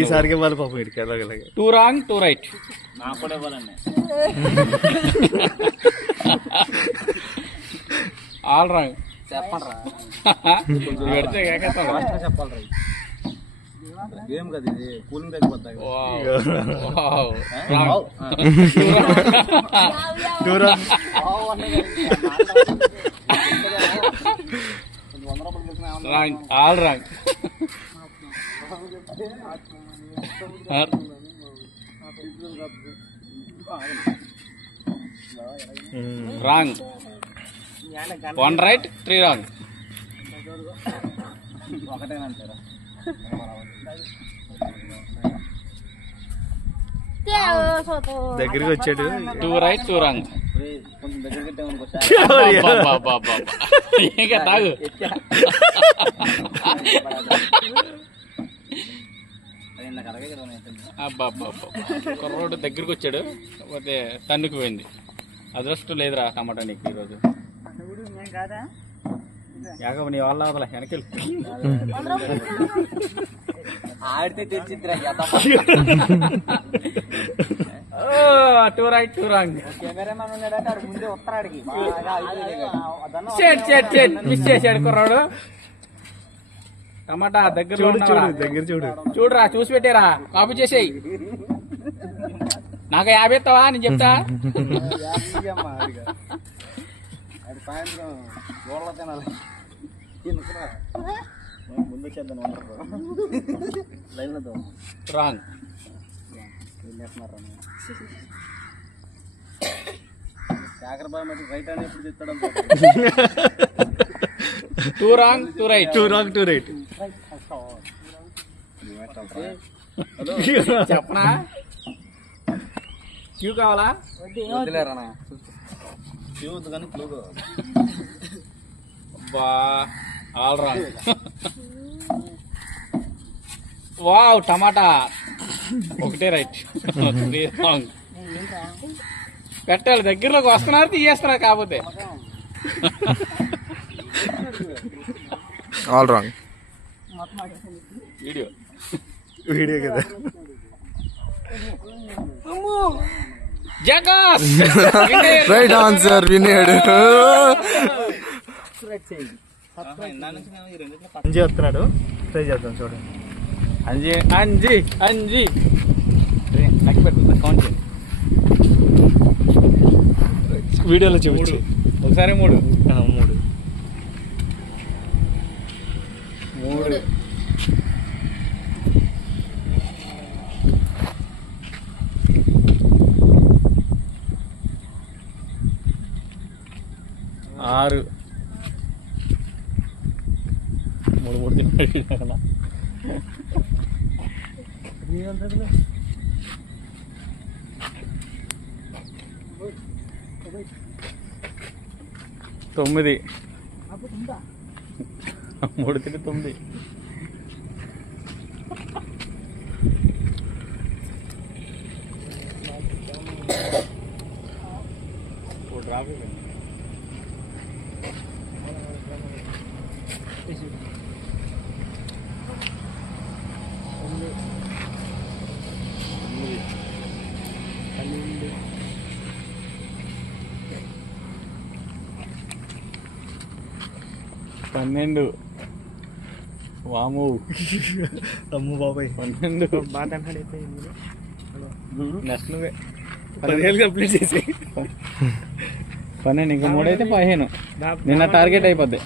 ఈసారికి వాళ్ళు పాపం ఇడికి అలాగే 2 రాంగ్ 2 రైట్. నాకు కూడా ఇవ్వాలండి. All wrong. చెప్పండి పెడితే చెప్పాలి. గేమ్ కదా ఇది, కూలింగ్ తగ్గిపోతాయి. Wrong. All wrong. Wrong. 1 right 3 wrong. ఒకటేనంటారా? దగ్గరికి వచ్చాడు. 2 రైట్ 2 రాంగ్. కొంచెం దగ్గర ఇంకా తాగు. కుర్రోడు దగ్గరికి వచ్చాడు, కాకపోతే తన్నుకు పోయింది. అదృష్టం లేదురా టమాటా నీకు ఈరోజు. యాగబ నీ వాళ్ళ అవతల వెనకెళ్ళి ఆడితే తెచ్చిద్దిరా. 2 రైట్ 2 రాంగ్. కెమెరామెన్ ఉన్నాడంటే ఆడు ముందే వస్తాడికి మిస్ చేశాడు కుర్రాడు. టమాటా దగ్గర చూడురా, చూసి పెట్టారా, కాపీ చేసేయి. నాకు 50 ఇస్తావా నేను చెప్తా. సాయంత్రం గోడలో తినాలి. ముందు చేద్దాం. లైన్లతో రాంగ్. కాకరబాయి మట్టి రైట్ అని ఎప్పుడు చెప్తాడు. 2 రాంగ్ 2 రైట్. 2 wrong 2 right. చెప్పనా? క్యూ కావాలా? వద్దులేరా క్యూ వద్దు కానీ క్లూ. All wrong. వావ్ టమాటా 1 రైట్ 3 రాంగ్. పెట్టాలి, దగ్గరలోకి వస్తున్నారు తీయేస్తున్నారు కాకపోతే. All wrong. వీడియో కదా. జగాస్ రైట్ ఆన్సర్ వినేడు. అంజీ వస్తున్నాడు, ట్రై చేద్దాం చూడండి. అంజీ అంజీ అంజీ నాకు పెట్టు కౌంట్ చేయండి. వీడియోలో చూపించు ఒకసారి 3 6 3 తిన్నాడు. 9 3 తిని 9. పన్నెండు. వాము అమ్మ బాబాయ్ 12. బాగా నెక్స్ట్ నువ్వే 10 కంప్లీట్ చేసి 12. ఇంకా 3 అయితే 15. నిన్న టార్గెట్ అయిపోద్ది.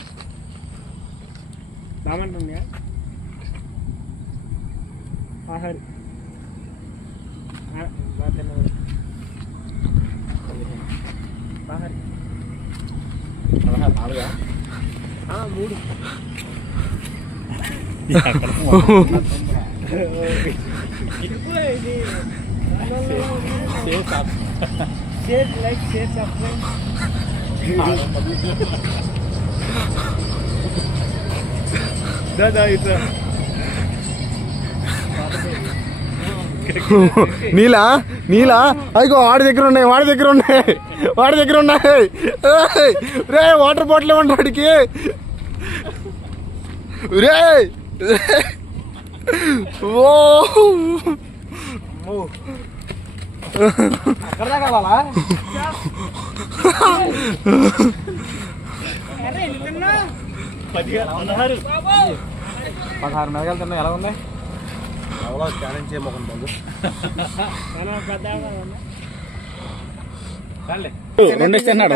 నీలా నీలా అదిగో వాడి దగ్గర ఉన్నాయి రే వాటర్ బాటిల్ ఇవ్వండి వాడికి రే ఓ అక్కడ దాకా వెళ్ళాలా? పదహారు మెదగాలు తిన్నా ఎలా ఉంది? ఎవరో ఛాలెంజ్ చేయమోకండి బాబు. రెండేస్తున్నాడు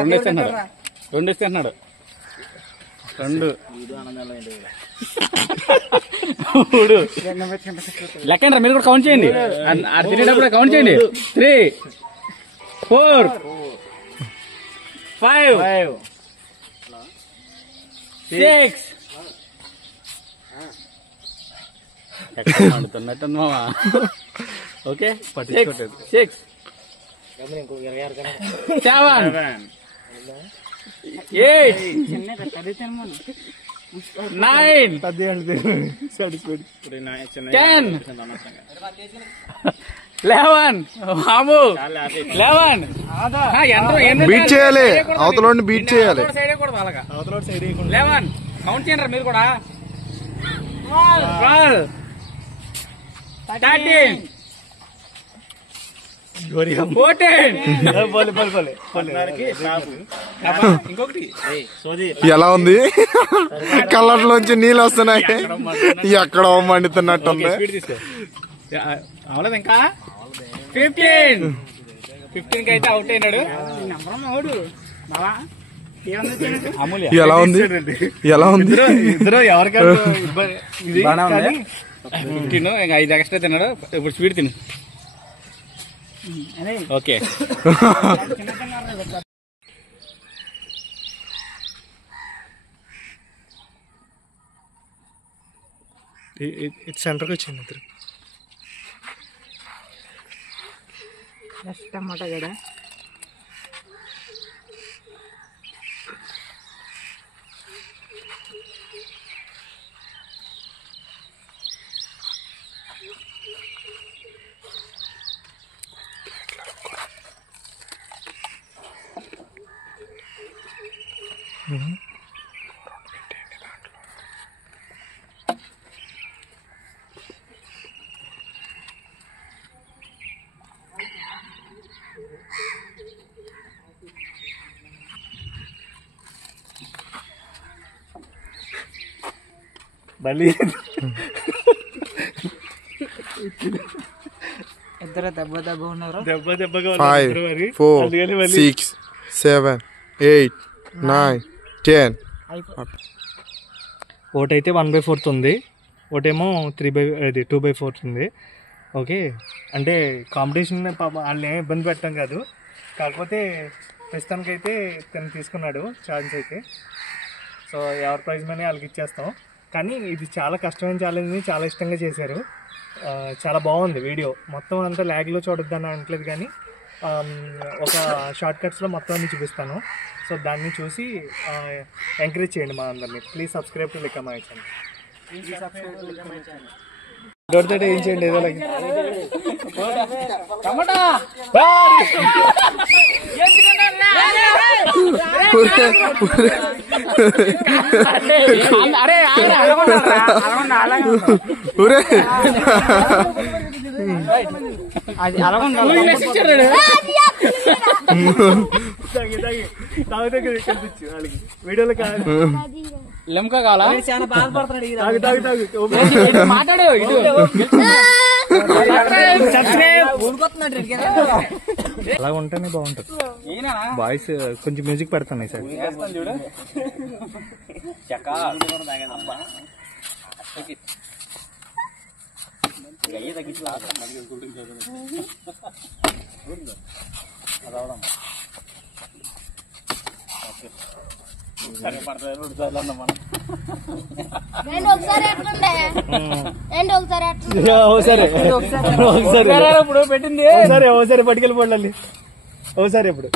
రెండు మూడు లెక్కండి మీరు కూడా కౌంట్ చేయండి. అది తినేటప్పుడు కౌంట్ చేయండి. 3 4 5 6 మండుతున్నట్టుంది మామా. ఓకే 6 7 8 9 10 11 బాబు 11 బీట్ చేయాలి, అవతల బీట్ చేయాలి. సైడ్ వేయకూడదు అలాగా. 11 కౌంట్ చేయండి మీరు కూడా. 12 13 14 ఇంకొకటి ఎలా ఉంది? కళ్ళలోంచి నీళ్ళు వస్తున్నాయి. ఎక్కడ మండుతున్నట్టుంది. అవలేదు ఇంకా. 15 అయితే అవుట్ అయినాడు. అమూల్య ఎలా ఉంది? ఎలా ఉంది? ఇద్దరు ఎవరికైనా 15 ఇంకా 5 ఎక్స్ట్రా తిన్నాడు. ఇప్పుడు స్వీట్ తిను. ఓకే ఇటు సెంటర్కి వచ్చింది ఇద్దరు. టమాటా గడ మళ్ళీ ఇద్దరు దెబ్బ ఉన్నారు. దెబ్బగా 5 4 6 7 8 9 10. ఒకటైతే 1/4 ఉంది, ఒకటేమో 2/4 ఉంది. ఓకే, అంటే కాంపిటీషన్ వాళ్ళని ఏం ఇబ్బంది పెట్టడం కాదు, కాకపోతే ప్రస్తుతానికైతే తను తీసుకున్నాడు ఛాన్స్ అయితే. సో ఎవరి ప్రైజ్ మనీ వాళ్ళకి ఇచ్చేస్తాం. కానీ ఇది చాలా కష్టమైన ఛాలెంజ్ని చాలా ఇష్టంగా చేశారు. చాలా బాగుంది వీడియో. మొత్తం అంతా ల్యాగ్లో చూడొద్దని అనట్లేదు, కానీ ఒక షార్ట్ కట్స్లో మొత్తం అన్ని చూపిస్తాను. సో దాన్ని చూసి ఎంకరేజ్ చేయండి మా అందరినీ. Please subscribe to Likha my channel. దొరికితే ఏం చేయండి ఏదో వీడియోలో లెమ్కా కావాలా? చాలా బాధపడుతున్నాడు. మాట్లాడు. అలా ఉంటేనే బాగుంటుంది. వాయిస్ కొంచెం మ్యూజిక్ పెడతాను సార్. చూడు ఇప్పుడు పెట్టింది ఒకసారి పట్టుకెళ్ళిపోండి. ఒకసారి ఇప్పుడు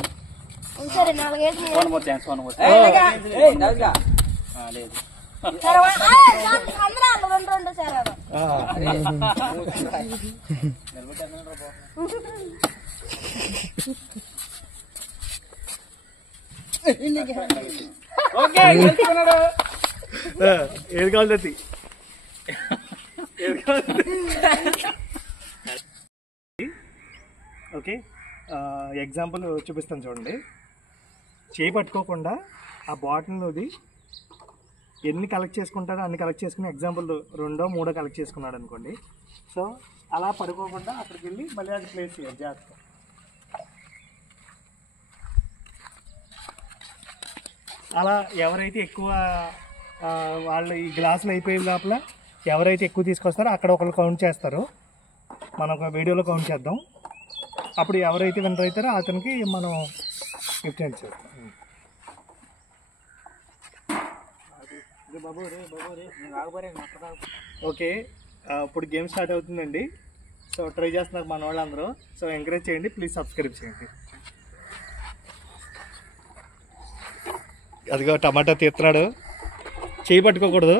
ఏది కావాలి ఓకే, ఎగ్జాంపుల్ చూపిస్తాను చూడండి. చేయి పట్టుకోకుండా ఆ బాటిల్లోది ఎన్ని కలెక్ట్ చేసుకుంటారో అన్ని కలెక్ట్ చేసుకుని, ఎగ్జాంపుల్ 2 3 కలెక్ట్ చేసుకున్నాడు అనుకోండి. సో అలా పడుకోకుండా అక్కడికి వెళ్ళి మళ్ళీ అది ప్లేస్ చేయాలి జాగ్రత్త. అలా ఎవరైతే ఎక్కువ వాళ్ళు ఈ గ్లాసులు అయిపోయే లోపల ఎవరైతే ఎక్కువ తీసుకొస్తారో అక్కడ ఒకళ్ళు కౌంట్ చేస్తారు. మనం ఒక వీడియోలో కౌంట్ చేద్దాం. అప్పుడు ఎవరైతే విన్నర్ అవుతారో అతనికి మనం గిఫ్ట్ చేస్తాం. ఓకే, ఇప్పుడు గేమ్ స్టార్ట్ అవుతుందండి. సో ట్రై చేస్తున్నారు మన వాళ్ళందరూ. సో ఎంకరేజ్ చేయండి, ప్లీజ్ సబ్స్క్రైబ్ చేయండి. అదిగో టమాటా తీస్తున్నాడు, చేయి పట్టుకోకూడదు.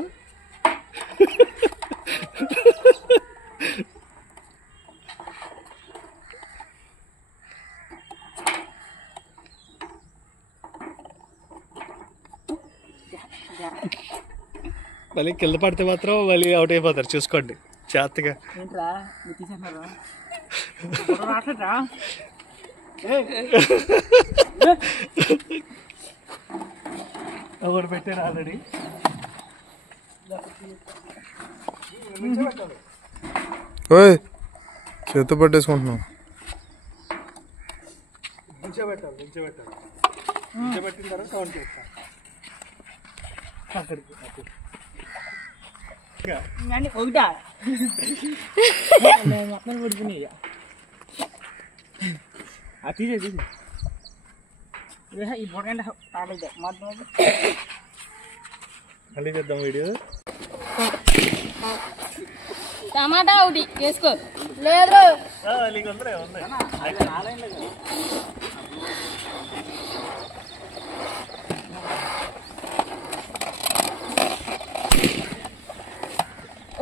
మళ్ళీ కింద పడితే మాత్రం మళ్ళీ అవుట్ అయిపోతారు, చూసుకోండి జాగ్రత్తగా. ఒకటి పెట్టారు ఆల్రెడీ. ఓయ్ చేత పట్టేసుకుంటున్నావు. నించోబెట్టిన తర్వాత కౌంట్ చేస్తాను. అక్కడికి ఒకటా మొత్తం పడుతున్నాయి. తీసే ఈ బొడండి మొత్తం మళ్ళీ చేద్దాం వీడియో. టమాటా ఒకటి వేసుకో. లేదు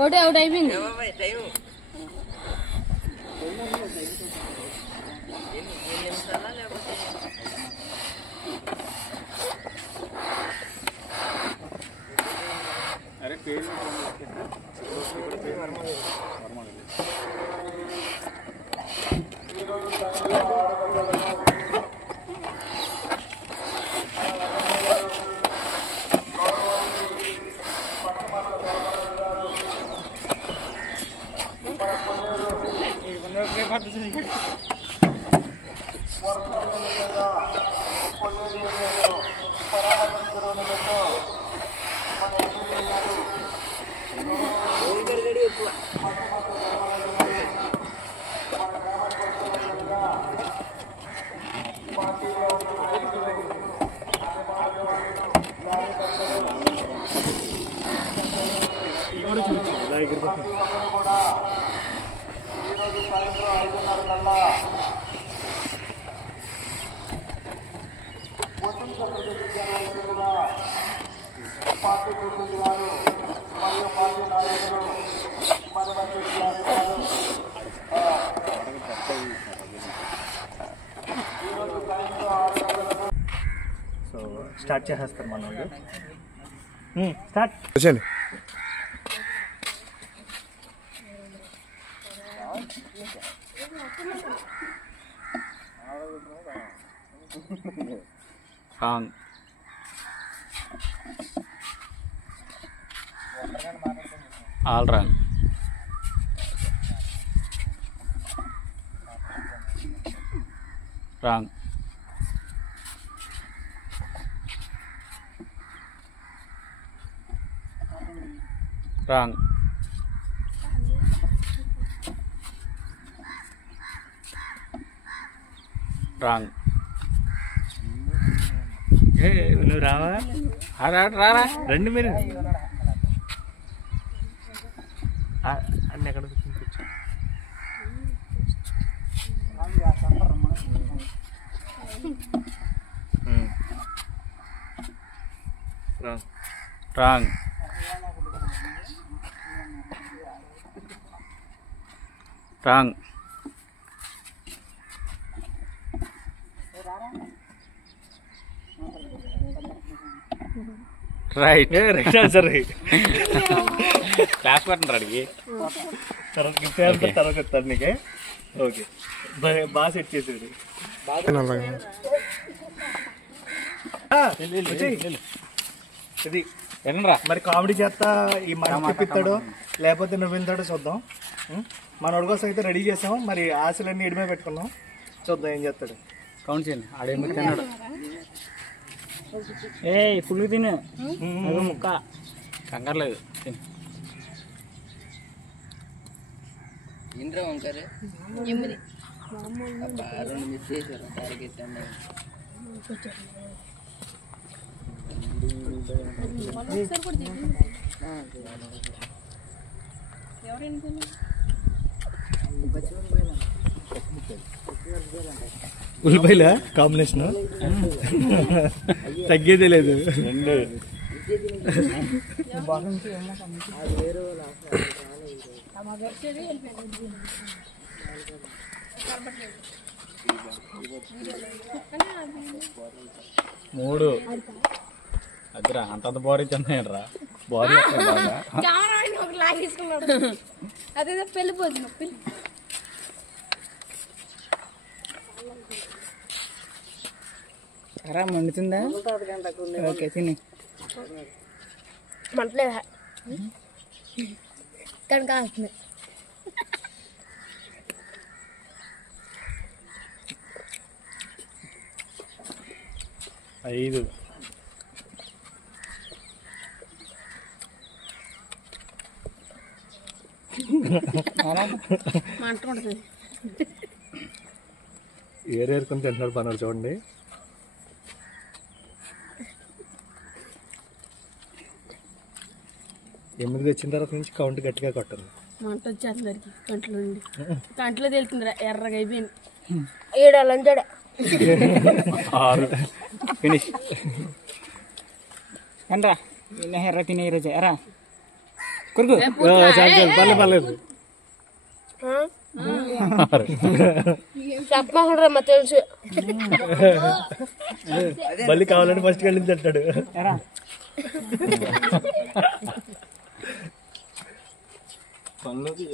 ఒకటి ఒకటి అయిపోయింది. సో స్టార్ట్ చేసేస్తారు మన వాళ్ళు. స్టార్ట్ వచ్చండి. Wrong. All wrong. Wrong. Wrong. Wrong. నువ్వు రావా? రారా రండి మీరు. అన్నీ ఎక్కడ కూర్చో. Wrong. Wrong. Right. Right answer. Class పెట్టండి అడిగి తర్వాత గిఫ్ట్ తర్వాత చెప్తాను నీకే. ఓకే బాగా సెట్ చేసేది. ఇది ఏంట్రా మరి కామెడీ చేస్తా ఈ మనం తిప్పిస్తాడు లేకపోతే నువ్వు వెళ్తాడో చూద్దాం. మన కోసం అయితే రెడీ చేసాం, మరి ఆశలన్నీ ఎడిమే పెట్టుకున్నాం, చూద్దాం ఏం చేస్తాడు. కౌంట్ చేయండి ఆడేం తిన్నాడు. ఏ ఫుల్ తిను ముక్క కంగారు లేదు తిని. ఇంద్ర వంకరే 8 రెండు మిస్ చేశారు టార్గెట్ అన్నీ. ఉల్లిపాయల కాంబినేషన్ తగ్గేదే లేదు. మూడు అదిరా అంతంత బారీ తిన్నాయనరా. బారీ కెమెరా ఒక లాగేసుకున్నాడు. అదే పెళ్ళిపోతుంది పెళ్ళి. ఎరా మండుతుందా? ఓకే తిని మంటలేదా కనుక వస్తుంది. 5 మంట ఉంటుంది. ఏరేరుకొని తింటున్నాడు పనులు చూడండి. ఎనిమిది తెచ్చిన తర్వాత నుంచి కౌంట్ గట్టిగా కొట్టాలి. మంట వచ్చేస్తుంది కంట్లో నుండి. కంట్లో తెలుతుంది ఎర్రగా అయిపోయింది. 7 లంచాడే 6 ఫినిష్. ఎండ్రా నిన్న ఎర్ర తినే ఈరోజు ఎరా కొరుకు పర్లేదు చెప్పకుండా మా తెలుసు. మళ్ళీ కావాలంటే ఫస్ట్ వెళ్ళి తింటాడు. ఎరా పనిలోకి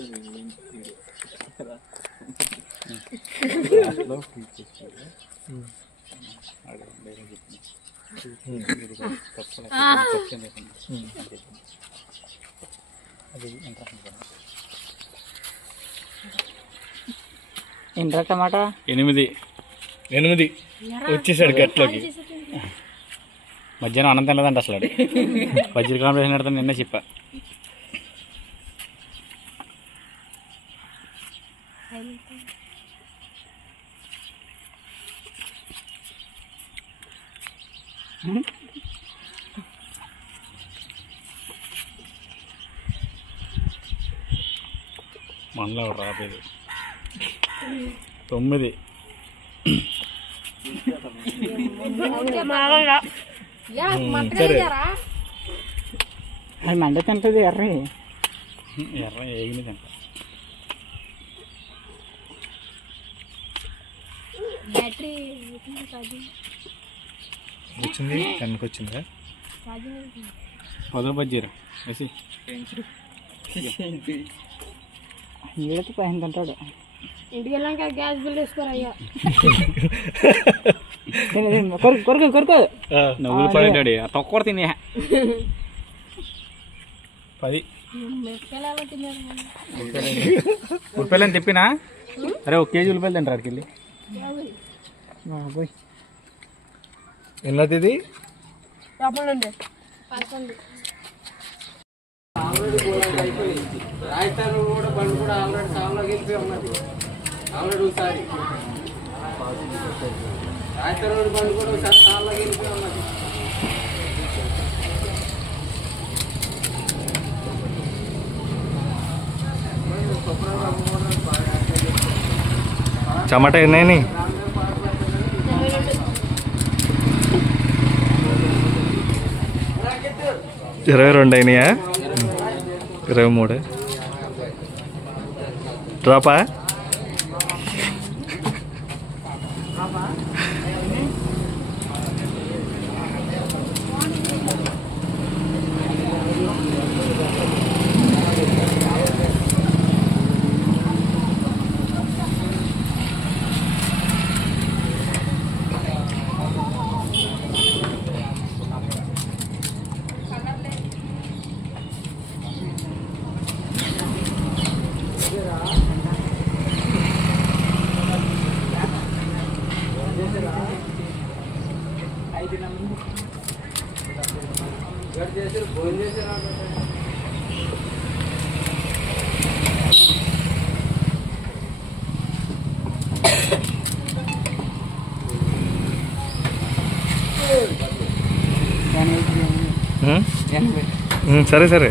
ఎండ్రా టమాటా 8 వచ్చేసాడు గట్లోకి. మధ్యాహ్నం అన్నం తినలేదండి అసలు. బజ్జీల కాంపిటీషన్ పెడతాను నిన్నే చెప్పా. మనలో రాబోయేది 9. అది మండ తింటుంది ఎర్ర ఎర్ర ఏగిని తింటా. బ్యాటరీ వచ్చింది 10కి వచ్చిందా? 10 బజ్జీరా వేసి నీళ్ళకి పైన తింటాడు. ఇంటికి వెళ్ళాక గ్యాస్ బిల్ వేసుకోరయ్యా. కొరుకు కొరుకు కొరుకు నువ్వులు పడేటాడు తొక్కడు తినే. 10 ఉల్లిపాయలు తిప్పినా. అరే 1 కేజీ ఉల్లిపాయలు తింటారు అక్కడికి వెళ్ళి. పోయి ఎన్నది ఇది? చెప్పండి 11. రాజస్థాన్ కూడా బండి కూడా ఆల్రెడీ చాలా గెలిపి ఉన్నది. ఆల్రెడీ ఒకసారి రాజస్థాన్ రోడ్డు బండి కూడా ఒకసారి చాలా గెలిపి ఉన్నది. టమాటా ఎన్నైనా 22 అయినాయా? 23 డ్రాపా? సరే సరే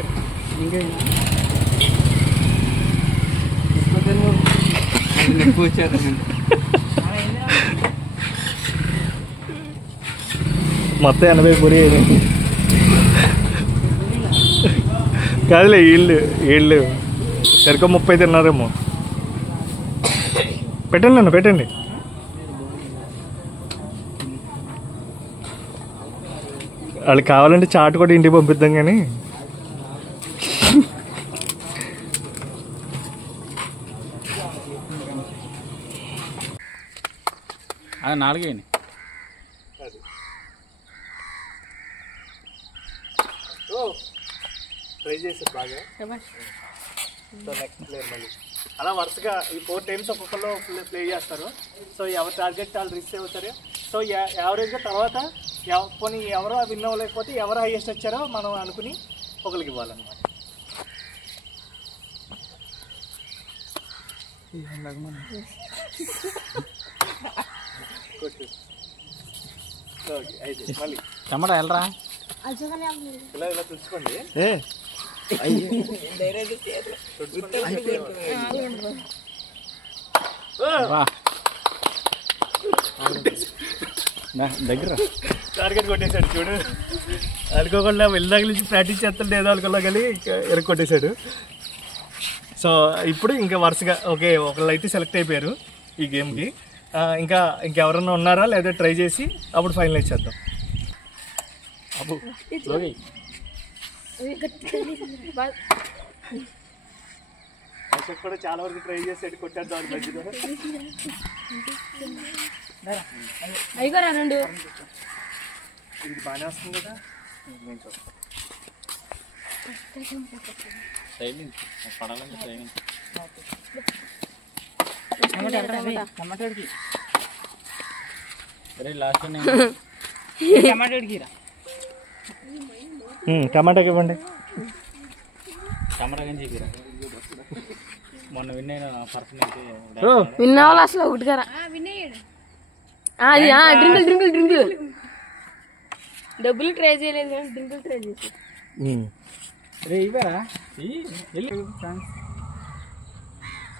మొత్తం 80 పూరి కాదులే వీళ్ళు సరిగ్గా 30 తిన్నారేమో. పెట్టండి నన్ను పెట్టండి. వాళ్ళు కావాలంటే చాట్ కూడా ఇంటికి పంపిద్దాం కానీ అది 4 ట్రై చేశారు బాగా. సో నెక్స్ట్ ప్లేయర్ మళ్ళీ అలా వరుసగా ఈ 4 టైమ్స్ ఒక్కొక్కరు ప్లే చేస్తారు. సో ఎవరు టార్గెట్ వాళ్ళు రీచ్ అవుతారు. సో యావరేజ్గా తర్వాత పోనీ ఎవరో విన్ అవ్వలేకపోతే ఎవరు హైయెస్ట్ వచ్చారో మనం అనుకుని ఒకరికి ఇవ్వాలన్నమాట. అయితే మళ్ళీ టమాటా వెళ్ళరా ఇలా ఇలా తుడుచుకోండి. దగ్గర టార్గెట్ కొట్టేశాడు చూడు. అనుకోకుండా వెళ్ళదాక నుంచి ప్రాక్టీస్ చేస్తాడు ఏదో అనుకోలే కానీ ఎరగొట్టేశాడు. సో ఇప్పుడు ఇంకా వరుసగా ఓకే ఒకళ్ళు అయితే సెలెక్ట్ అయిపోయారు ఈ గేమ్కి. ఇంకెవరన్నా ఉన్నారా లేదా ట్రై చేసి అప్పుడు ఫైనలైజ్ చేద్దాం. అశోక్ కూడా చాలా వరకు ట్రై చేసి కొట్టేద్దాం మధ్యలో. అయిపోరా 2 ఇది బాగానే వస్తుంది కదా. టమాటాకి ఇవ్వండి. టమాటా కానీ చెప్పిరా మొన్న విన్ అయిన పర్సన్ అయితే విన్ అవ్వాలి అసలు ఒకటి కదా. అది డ్రింకుల్ డబ్బులు ట్రై చేయలేదు కానీ డ్రింకుల్ ట్రై చేసి రే ఇవ్వరా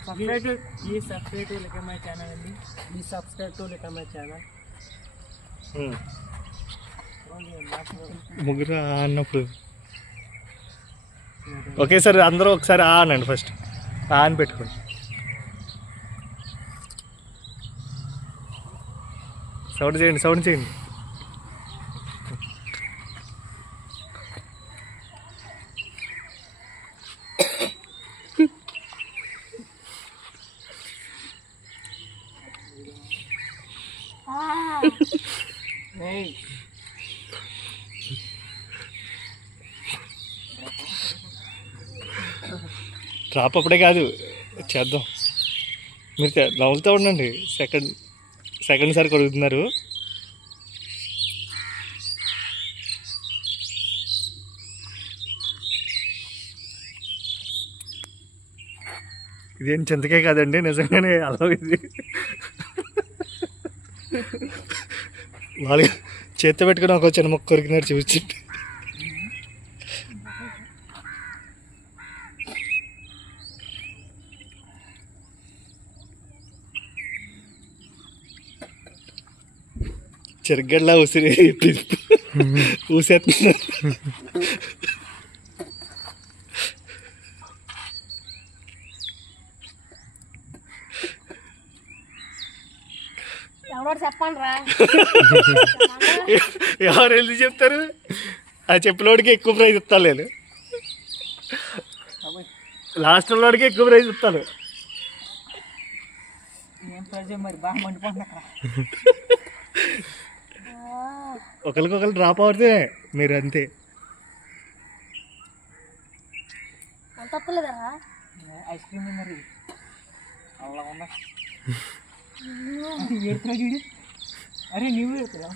subscribe to Likha my channel అండి. Please subscribe to Likha my channel. ముగ్గురు అన్నప్పుడు ఓకే సార్ అందరూ ఒకసారి అనండి. ఫస్ట్ అని పెట్టుకోండి. సౌండ్ చేయండి. డ్రాప్ అప్పుడే కాదు చేద్దాం. మీరు నవ్వులుతూ ఉండండి. సెకండ్ సారి కొడుతున్నారు. ఇదేం చింతకే కాదండి నిజంగానే అలా ఇది. వాళ్ళు చేత్తో పెట్టుకుని ఒక చిన్న మొక్క కొరికినారు చూపించండి. చెరగడ్లా ఊసేస్తున్నారు. చెప్పండి రా. ఎవరు ఎందుకు చెప్తారు? ఆ చెప్పినోడికి ఎక్కువ ప్రైజ్ ఇస్తాను నేను. లాస్ట్ ఉన్నోడికి ఎక్కువ ప్రైజ్ ఇస్తాను. ఒకరికొకరు డ్రాప్ అవుతే మీరు అంతే. తప్పలేదా? ఐస్ క్రీమ్ మరి అలా ఉన్నా. అరే నువ్వు ఎడుతురా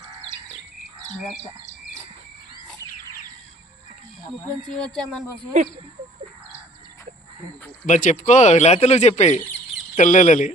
ముక్కులో చీర వచ్చామని బాసు మరి చెప్పుకో లేకపోతే నువ్వు చెప్పేయి తెల్లెళ్ళి